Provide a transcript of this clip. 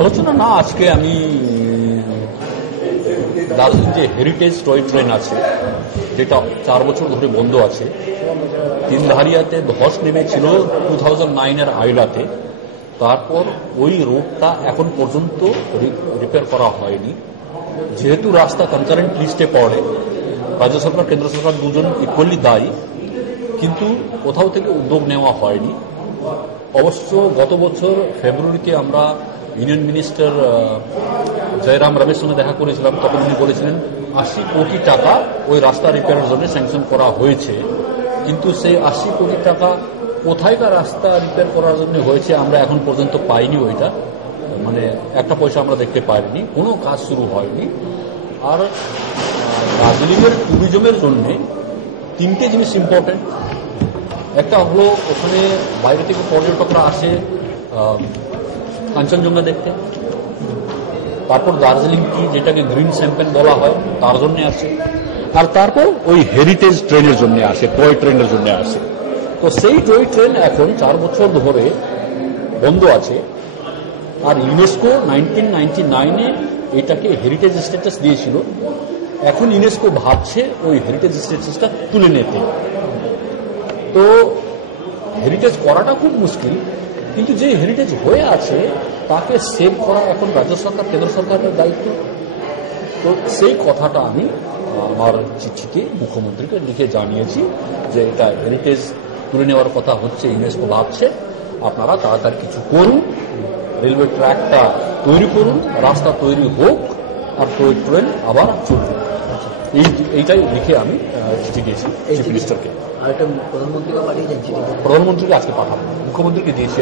আলোচনা না, আজকে আমি দার্জিলিং যে হেরিটেজ টয় ট্রেন আছে, যেটা 4 বছর ধরে বন্ধ আছে, তিনধারিয়াতে ধস নেমেছিল 2009-এর আইলাতে। তারপর ওই রোডটা এখন পর্যন্ত রিপেয়ার করা হয়নি। যেহেতু রাস্তা কনকারেন্ট লিস্টে পড়ে, রাজ্য সরকার কেন্দ্র সরকার দুজন ইকুয়ালি দায়ী, কিন্তু কোথাও থেকে উদ্যোগ নেওয়া হয়নি। অবশ্য গত বছর ফেব্রুয়ারিতে আমরা ইউনিয়ন মিনিস্টার জয়রাম রমেশের সঙ্গে দেখা করেছিলাম। তখন উনি বলেছিলেন 80 কোটি টাকা ওই রাস্তা রিপেয়ারের জন্য স্যাংশন করা হয়েছে, কিন্তু সেই 80 কোটি টাকা কোথায়কার রাস্তা রিপেয়ার করার জন্য হয়েছে আমরা এখন পর্যন্ত পাইনি। ওইটা মানে একটা পয়সা আমরা দেখতে পাইনি, কোনো কাজ শুরু হয়নি। আর দার্জিলিংয়ের ট্যুরিজমের জন্য 3টে জিনিস ইম্পর্টেন্ট। একটা হলো ওখানে বাইরে থেকে পর্যটকরা আসে কাঞ্চনজঙ্ঘা দেখতে, তারপর দার্জিলিং টি, যেটাকে গ্রিন শ্যাম্পেন বলা হয়, তার জন্য আসে, আর তারপর ওই হেরিটেজ ট্রেনের জন্য আসে, টয় ট্রেনের জন্য আসে। তো সেই টয় ট্রেন এখন 4 বছর ধরে বন্ধ আছে। আর ইউনেস্কো 1999-এ এটাকে হেরিটেজ স্ট্যাটাস দিয়েছিল। এখন ইউনেস্কো ভাবছে ওই হেরিটেজ স্ট্যাটাসটা তুলে নিতে। তো হেরিটেজ করাটা খুব মুশকিল, কিন্তু যে হেরিটেজ হয়ে আছে তাকে সেভ করা এখন রাজ্য সরকার কেন্দ্র সরকারের দায়িত্ব। তো সেই কথাটা আমি আমার চিঠিতে মুখ্যমন্ত্রীকে লিখে জানিয়েছি যে এটা হেরিটেজ তুলে নেওয়ার কথা হচ্ছে, ইউনেস্কো ভাবছে, আপনারা তাড়াতাড়ি কিছু করুন, রেলওয়ে ট্র্যাকটা তৈরি করুন, রাস্তা তৈরি হোক, আর টয় ট্রেন আবার চলবে। এইটাই লিখে আমি চিঠি দিয়েছি চিফ মিনিস্টারকে। আর একটা প্রধানমন্ত্রীকে পাঠিয়েছেন চিঠি? প্রধানমন্ত্রীকে আজকে পাঠাবো, মুখ্যমন্ত্রীকে দিয়েছি।